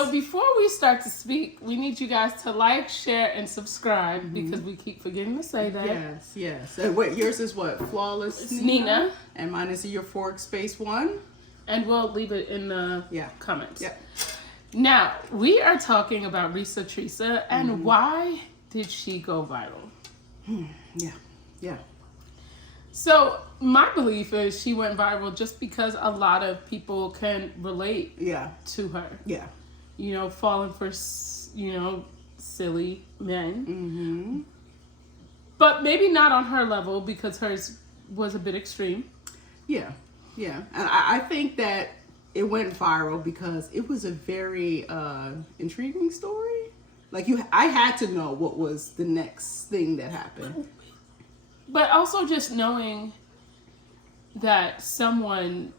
So before we start to speak, we need you guys to like, share, and subscribe because we keep forgetting to say that. Yes. Wait, yours is what? Flawless It's Nina. And mine is your fork space one. And we'll leave it in the comments. Yeah. Now, we are talking about Reesa Teesa and why did she go viral? Yeah. So, my belief is she went viral just because a lot of people can relate to her. Yeah. You know, falling for, silly men. Mm-hmm. But maybe not on her level because hers was a bit extreme. Yeah. And I think that it went viral because it was a very intriguing story. Like I had to know what was the next thing that happened. But also just knowing that someone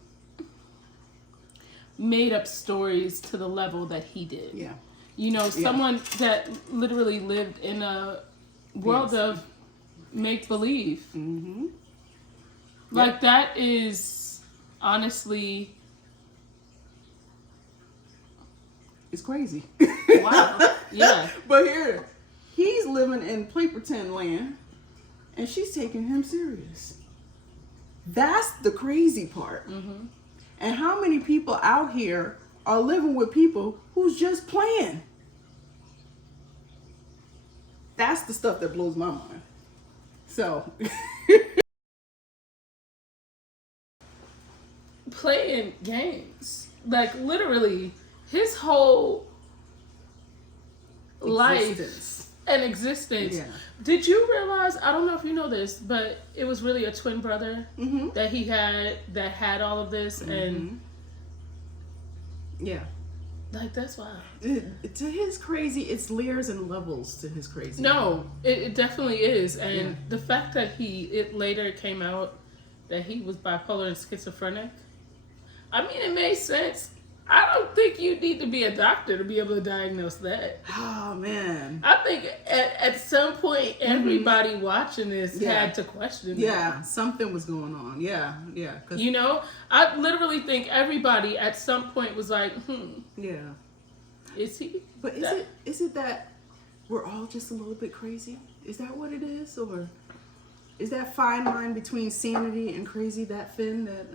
made up stories to the level that he did. Yeah. You know, someone that literally lived in a world of make-believe. Mm-hmm. Like that is honestly... It's crazy. Wow. Yeah. But here, he's living in play pretend land. And she's taking him serious. That's the crazy part. Mm-hmm. And how many people out here are living with people who's just playing? That's the stuff that blows my mind. So. Playing games. Like literally, his whole life and existence. Yeah. Did you realize, I don't know if you know this, but it was really a twin brother that he had that had all of this and like that's wild. To his crazy, it's layers and levels to his crazy. No, it definitely is. And the fact that it later came out that he was bipolar and schizophrenic, I mean, it made sense. I don't think you need to be a doctor to be able to diagnose that. Oh, man. I think at some point, everybody watching this had to question that. Something was going on. Yeah. You know, I literally think everybody at some point was like, Yeah. Is he? But is it that we're all just a little bit crazy? Is that what it is? Or is that fine line between sanity and crazy that thin that,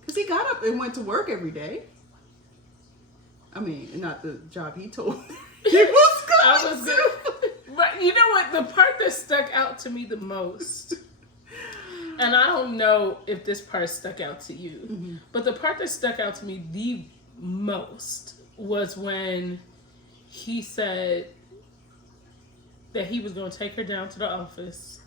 Because he got up and went to work every day. I mean, not the job he told he was going to. But you know what? The part that stuck out to me the most, and I don't know if this part stuck out to you, but the part that stuck out to me the most was when he said that he was going to take her down to the office.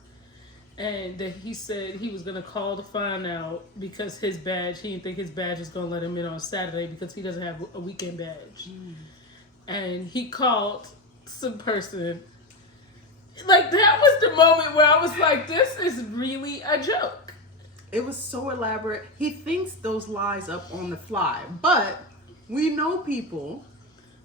And that he said he was going to call to find out because he didn't think his badge was going to let him in on Saturday because he doesn't have a weekend badge. And he called some person. Like, that was the moment where I was like, this is really a joke. It was so elaborate. He thinks those lies up on the fly. But we know people.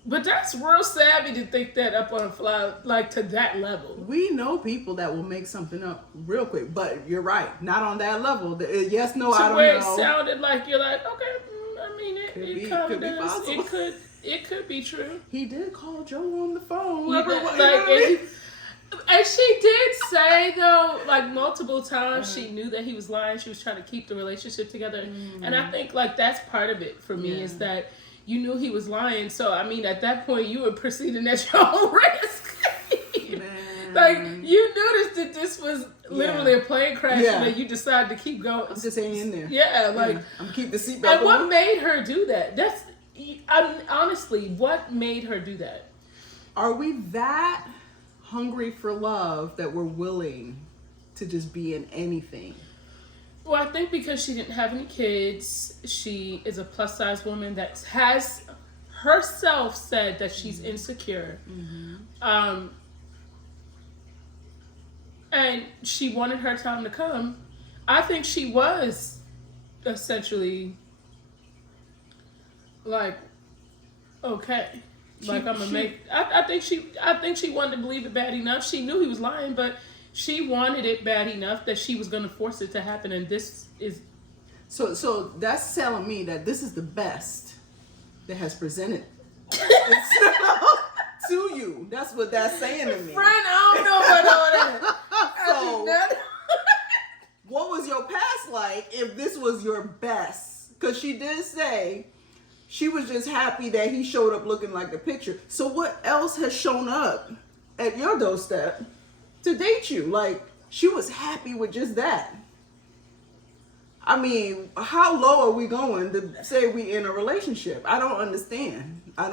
But that's real savvy to think that up on the fly, like to that level. We know people that will make something up real quick, but you're right, not on that level. Yes, no, I don't know. Where it sounded like you're like, okay, I mean, it kind of does. Possible. It could be true. He did call Joe on the phone. And she did say though, like multiple times, she knew that he was lying. She was trying to keep the relationship together, and I think like that's part of it for me is that. You knew he was lying, so I mean, at that point, you were proceeding at your own risk. Like you noticed that this was literally a plane crash, and then you decided to keep going. I'm just hanging in there. Yeah, like I'm gonna keep the seatbelt on. And what made her do that? Honestly, what made her do that? Are we that hungry for love that we're willing to just be in anything? Well, I think because she didn't have any kids, she is a plus size woman that has herself said that she's insecure. And she wanted her time to come. I think she was essentially like, okay. Like I'm gonna make. I think she wanted to believe it bad enough. She knew he was lying, but she wanted it bad enough that she was gonna force it to happen. And this is. So that's telling me that this is the best that has presented itself to you. That's what that's saying to me. Friend, I don't know about all that. So, what was your past like if this was your best? Because she did say she was just happy that he showed up looking like the picture. So what else has shown up at your doorstep to date you? Like, she was happy with just that. I mean, how low are we going to say we in a relationship? I don't understand. I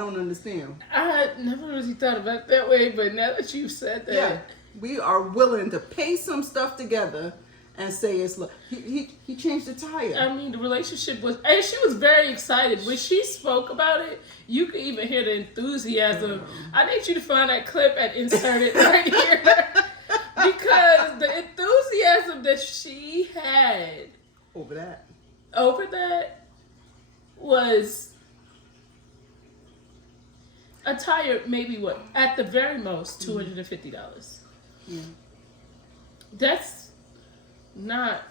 had never really thought about it that way, but now that you've said that. Yeah, we are willing to pay some stuff together and say it's he changed the tire. I mean, the relationship was, and she was very excited when she spoke about it. You could even hear the enthusiasm. I need you to find that clip and insert it right here, because the enthusiasm that she had over that was a tire. Maybe what, at the very most, $250. Yeah, that's not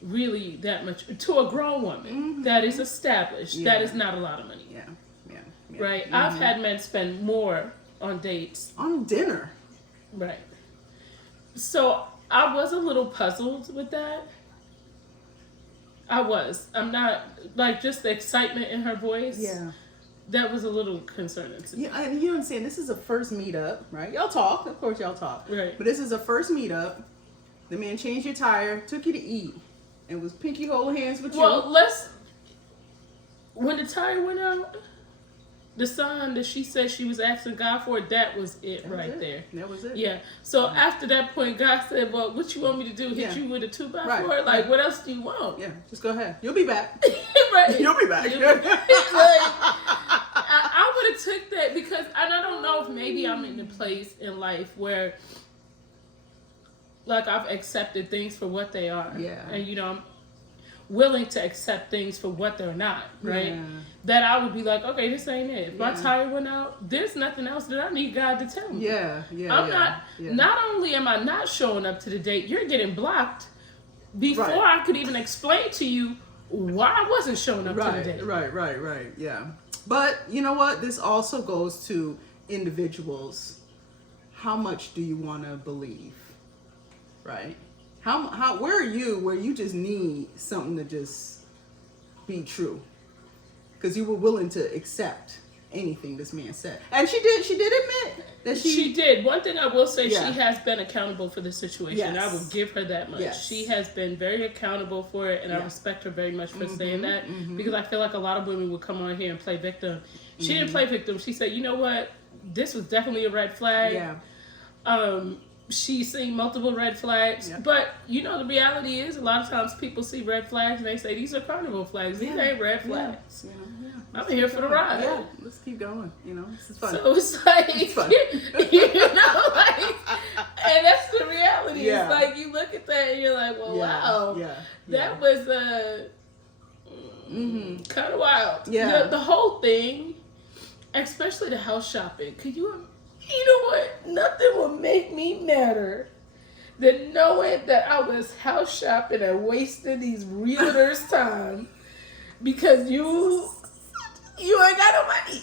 really that much to a grown woman that is established. Yeah. That is not a lot of money. Yeah. Right? I've had men spend more on dates. On dinner. Right. So I was a little puzzled with that. I'm not, like, just the excitement in her voice. Yeah. That was a little concerning to me. Yeah, and you understand, this is a first meetup, right? Y'all talk. Of course y'all talk. Right. But this is a first meetup. The man changed your tire, took you to eat, and was pinky hold hands with you. Well, when the tire went out, the sign that she said she was asking God for, that was it there. That was it. Yeah. So after that point, God said, well, what you want me to do? Hit you with a 2x4? Right. Like, what else do you want? Yeah, just go ahead. You'll be back. Right. You'll be back. I would have took that because, and I don't know if maybe I'm in a place in life where, like, I've accepted things for what they are. Yeah. And, I'm willing to accept things for what they're not, right? Yeah. That I would be like, okay, this ain't it. If my tire went out, there's nothing else that I need God to tell me. Not only am I not showing up to the date, you're getting blocked before I could even explain to you why I wasn't showing up to the date. Right, yeah. But you know what? This also goes to individuals. How much do you want to believe? Right? Where are you where you just need something to just be true? Because you were willing to accept anything this man said. And she did admit that she did. One thing I will say, she has been accountable for the situation. Yes. I will give her that much. Yes. She has been very accountable for it, and I respect her very much for saying that, because I feel like a lot of women would come on here and play victim. She didn't play victim. She said, you know what? This was definitely a red flag. Yeah. She's seen multiple red flags, but the reality is a lot of times people see red flags and they say these are carnival flags. These ain't red flags. I'm here for the ride. Yeah, let's keep going. This is fun. So it's like, it's fun. And that's the reality. Yeah. It's like you look at that and you're like, well, wow, that was kind of wild. Yeah, the whole thing, especially the house shopping. You know what? Nothing would make me madder than knowing that I was house shopping and wasting these realtors' time because you ain't got no money.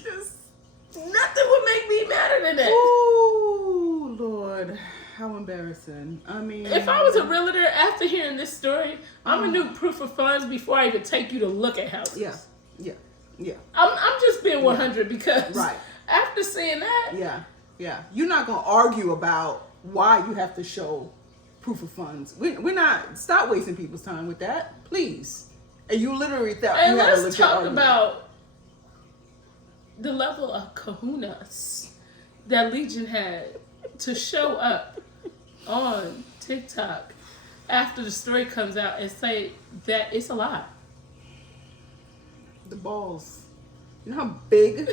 Nothing would make me madder than that. Oh, Lord. How embarrassing. I mean, if I was a realtor after hearing this story, I'm gonna do proof of funds before I even take you to look at houses. Yeah. I'm just being 100 because after seeing that, you're not gonna argue about why you have to show proof of funds. We're not. Stop wasting people's time with that, please. And you literally thought you had a legit let's talk argument. about the level of kahunas that Legion had to show up on TikTok after the story comes out and say that it's a lie. The balls. You know how big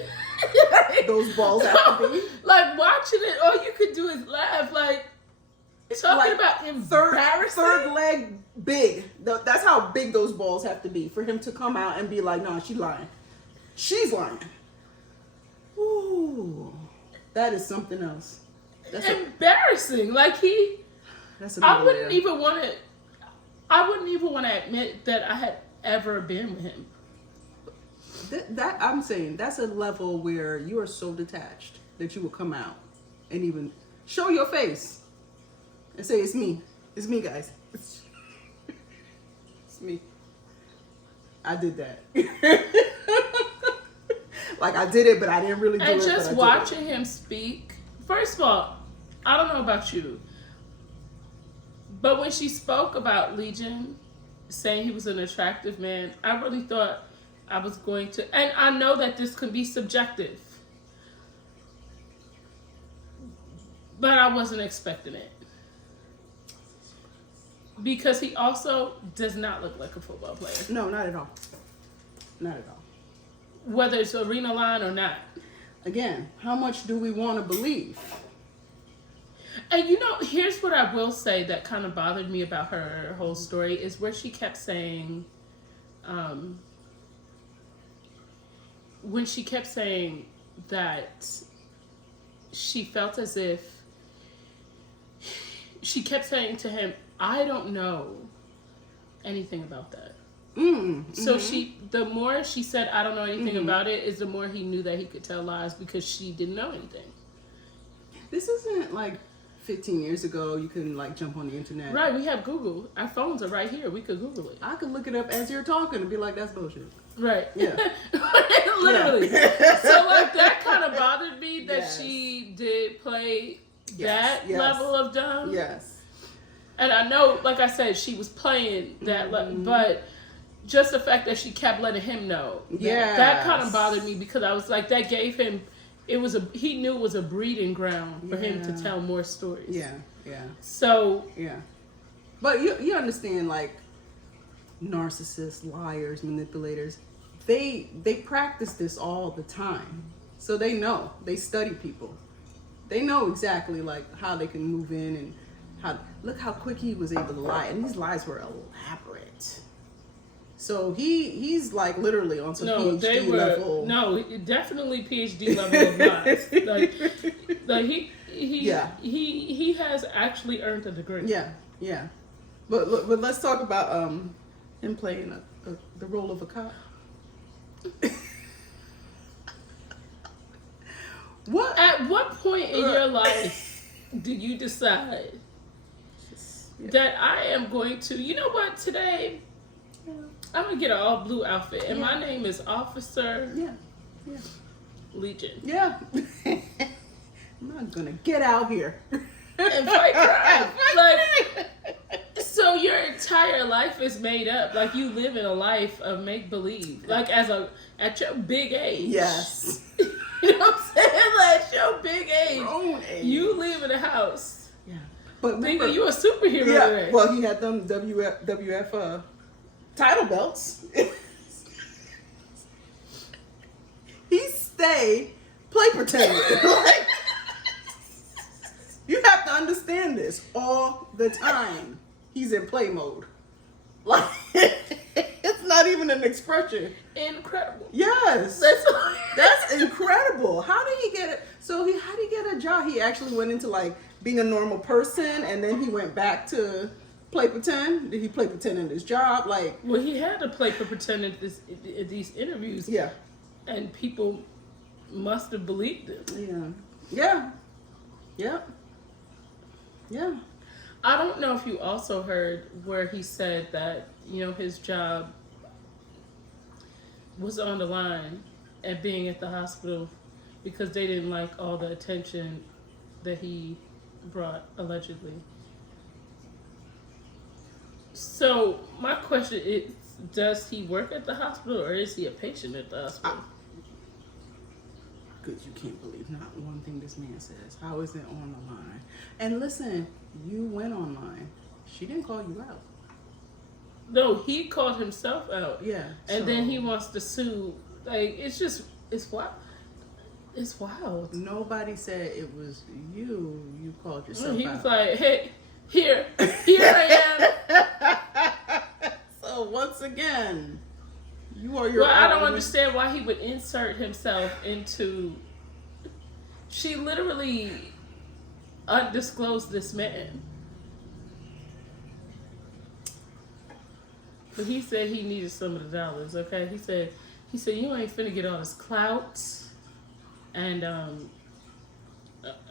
those balls have to be? Like, watching it, all you could do is laugh. Like, talking about embarrassing. Third leg big. That's how big those balls have to be for him to come out and be like, no, she's lying. She's lying. Ooh. That is something else. That's embarrassing. I wouldn't even want to admit that I had ever been with him. that I'm saying that's a level where you are so detached that you will come out and even show your face and say, "It's me, guys, it's me." I did that. Like I did it, but I didn't really do it. And just watching him speak. First of all, I don't know about you, but when she spoke about Legion, saying he was an attractive man, I really thought I was going to, and I know that this can be subjective, but I wasn't expecting it. Because he also does not look like a football player. No, not at all. Not at all. Whether it's arena line or not. Again, how much do we want to believe? And you know, here's what I will say that kind of bothered me about her whole story is where she kept saying, when she kept saying that she felt as if, she kept saying to him, I don't know anything about that. So the more she said, I don't know anything about it, is the more he knew that he could tell lies because she didn't know anything. This isn't like 15 years ago. You can like jump on the internet. Right, we have Google. Our phones are right here. We could Google it. I could look it up as you're talking and be like, that's bullshit. Right. Yeah. Literally. Yeah. So like that kind of bothered me that Yes. she did play Yes. that level of dumb. Yes. And I know, like I said, she was playing that, but just the fact that she kept letting him know, that kind of bothered me because I was like, that gave him, he knew it was a breeding ground for him to tell more stories. Yeah. Yeah. So. Yeah. But you understand, like, narcissists, liars, manipulators, they practice this all the time. So they know. They study people. They know exactly, like, how they can move in and look how quick he was able to lie. And these lies were elaborate. So he's like literally on some PhD level. No, definitely PhD level of lies. like he has actually earned a degree. Yeah, yeah. But let's talk about him playing the role of a cop. At what point in your life did you decide that I am going to, you know what, today I'm going to get an all blue outfit and my name is Officer Legion. Yeah. I'm not going to get out here and fight crime. Like, so your entire life is made up. Like you live in a life of make believe. Like at your big age. Yes. You know what I'm saying? Like at your big age. Grown age. You live in a house. Yeah. But thinking you a superhero today. Well, he had them WF title belts. He stay play pretending. Like, you have to understand this all the time. He's in play mode. Like it's not even an expression. Incredible. Yes. That's incredible. How did he get it? So how did he get a job? He actually went into like being a normal person and then he went back to play pretend. Did he play pretend in his job? Like, well, he had to play for pretend at these interviews. Yeah. And people must have believed him. Yeah. Yeah. Yeah. I don't know if you also heard where he said that, you know, his job was on the line at being at the hospital because they didn't like all the attention that he brought, allegedly. So my question is, does he work at the hospital or is he a patient at the hospital? Because you can't believe not one thing this man says. How is it on the line? And listen, you went online. She didn't call you out. No, he called himself out. Yeah. And then he wants to sue. Like, it's wild. It's wild. Nobody said it was you. You called yourself out. He was like, hey, here I am. So once again, you are your Well, I don't understand why he would insert himself into. She literally undisclosed this man. But he said he needed some of the dollars, okay? He said He said, "You ain't finna get all this clout, and I'm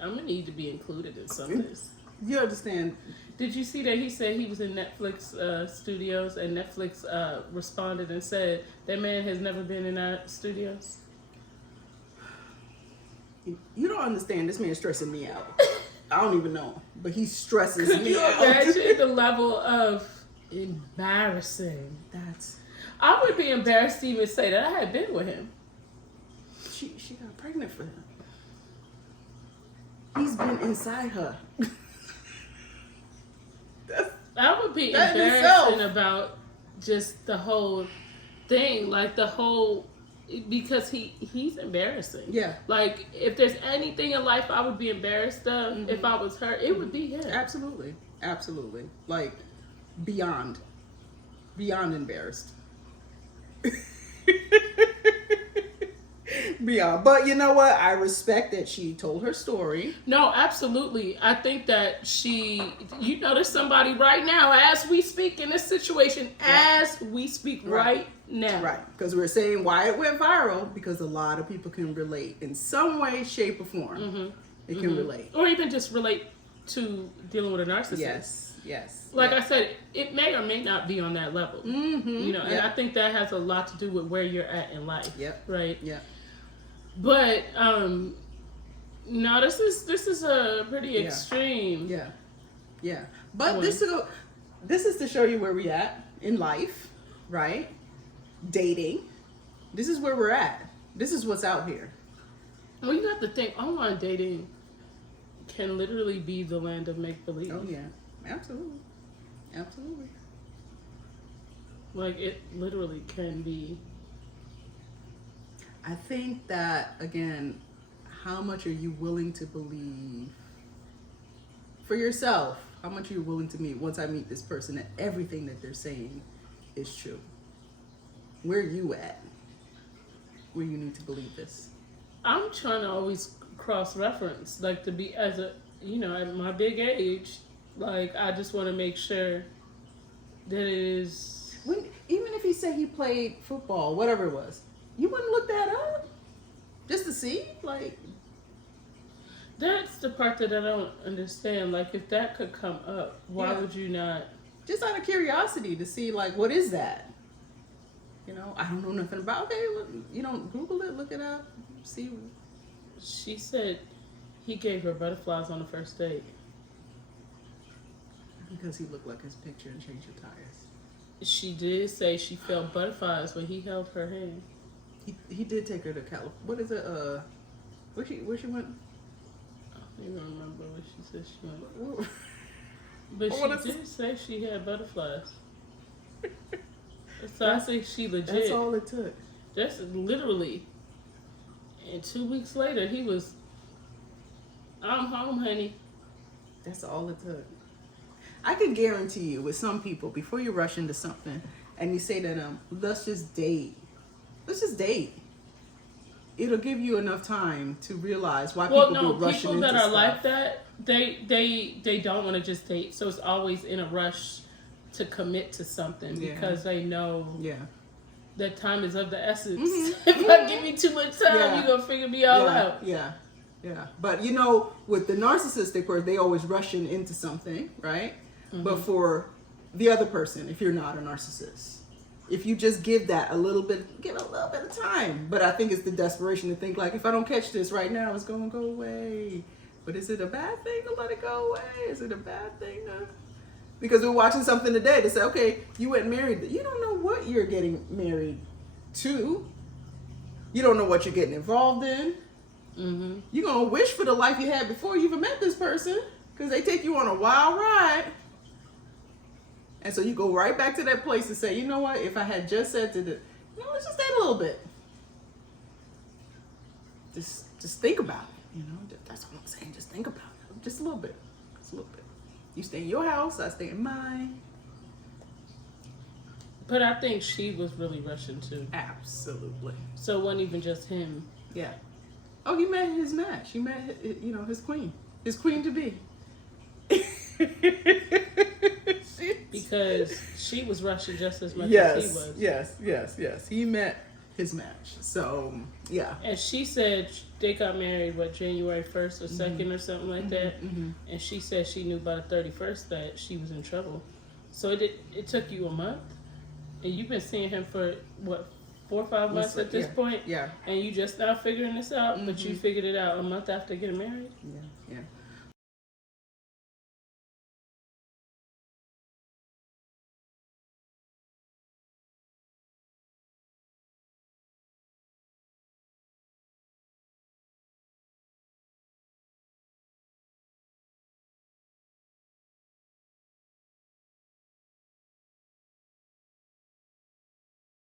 gonna need to be included in some of this." You understand? Did you see that he said he was in Netflix studios, and Netflix responded and said that man has never been in our studios? You don't understand. This man's stressing me out. I don't even know, but he stresses Could me you out. imagine the level of embarrassing? I would be embarrassed to even say that I had been with him. She got pregnant for him. He's been inside her. I would be That in embarrassing itself. about just the whole thing, like the whole, because he's embarrassing. Yeah. Like, if there's anything in life I would be embarrassed of if I was her, it would be him. Absolutely. Like, beyond embarrassed. Beyond. But you know what? I respect that she told her story. No, absolutely. I think that there's somebody right now as we speak in this situation, as we speak right now. Right. Because we're saying why it went viral, because a lot of people can relate in some way, shape, or form. They can relate. Or even just relate to dealing with a narcissist. Yes. Like I said, it may or may not be on that level. And I think that has a lot to do with where you're at in life. Yep. Right? Yeah. But no, this is a pretty extreme. Yeah. But this is to show you where we at in life, right? Dating. This is where we're at. This is what's out here. Well, you have to think, online dating can literally be the land of make believe. Oh yeah. Absolutely. Like, it literally can be. I think that, again, how much are you willing to believe for yourself? How much are you willing to meet once I meet this person that everything that they're saying is true? Where are you at? Where you need to believe this? I'm trying to always cross-reference, like, to be at my big age, like, I just want to make sure that it is. Even if he said he played football, whatever it was, you wouldn't look that up just to see? Like, That's the part that I don't understand. Like, if that could come up, why would you not? just out of curiosity to see, like, what is that? I don't know nothing about. Okay, Google it, look it up, see. She said he gave her butterflies on the first date. Because he looked like his picture and changed the tires. She did say she felt butterflies when he held her hand. He did take her to California. What is it? Where she went? I don't even remember what she said she went. But she did say she had butterflies. So I think she legit. That's all it took. That's literally. And 2 weeks later, he was, "I'm home, honey." That's all it took. I can guarantee you, with some people, before you rush into something and you say to them, let's just date. It'll give you enough time to realize why people be rushing people into that are stuff. like that, they don't want to just date. So it's always in a rush to commit to something because they know that time is of the essence. If I give you too much time, you're going to figure me all out. Yeah. But with the narcissistic person, they always rushing into something, right? But for the other person, if you're not a narcissist, if you just give a little bit of time. But I think it's the desperation to think, like, if I don't catch this right now, it's going to go away. But is it a bad thing to let it go away? Is it a bad thing to... Because we're watching something today to say, okay, you went married. You don't know what you're getting married to. You don't know what you're getting involved in. You're going to wish for the life you had before you even met this person, because they take you on a wild ride. And so you go right back to that place and say, you know what, if I had just said let's just add a little bit. Just think about it. That's all I'm saying. Just think about it. Just a little bit. You stay in your house, I stay in mine. But I think she was really rushing too. Absolutely. So it wasn't even just him. Yeah. Oh, he met his match. He met, his queen. His queen to be. Because she was rushing just as much as he was. Yes. He met his match. So yeah. And she said they got married, January 1st or 2nd or something like that. And she said she knew by the 31st that she was in trouble. So it took you a month? And you've been seeing him for, 4 or 5 months at this point? Yeah. And you just now figuring this out, but you figured it out a month after getting married? Yeah.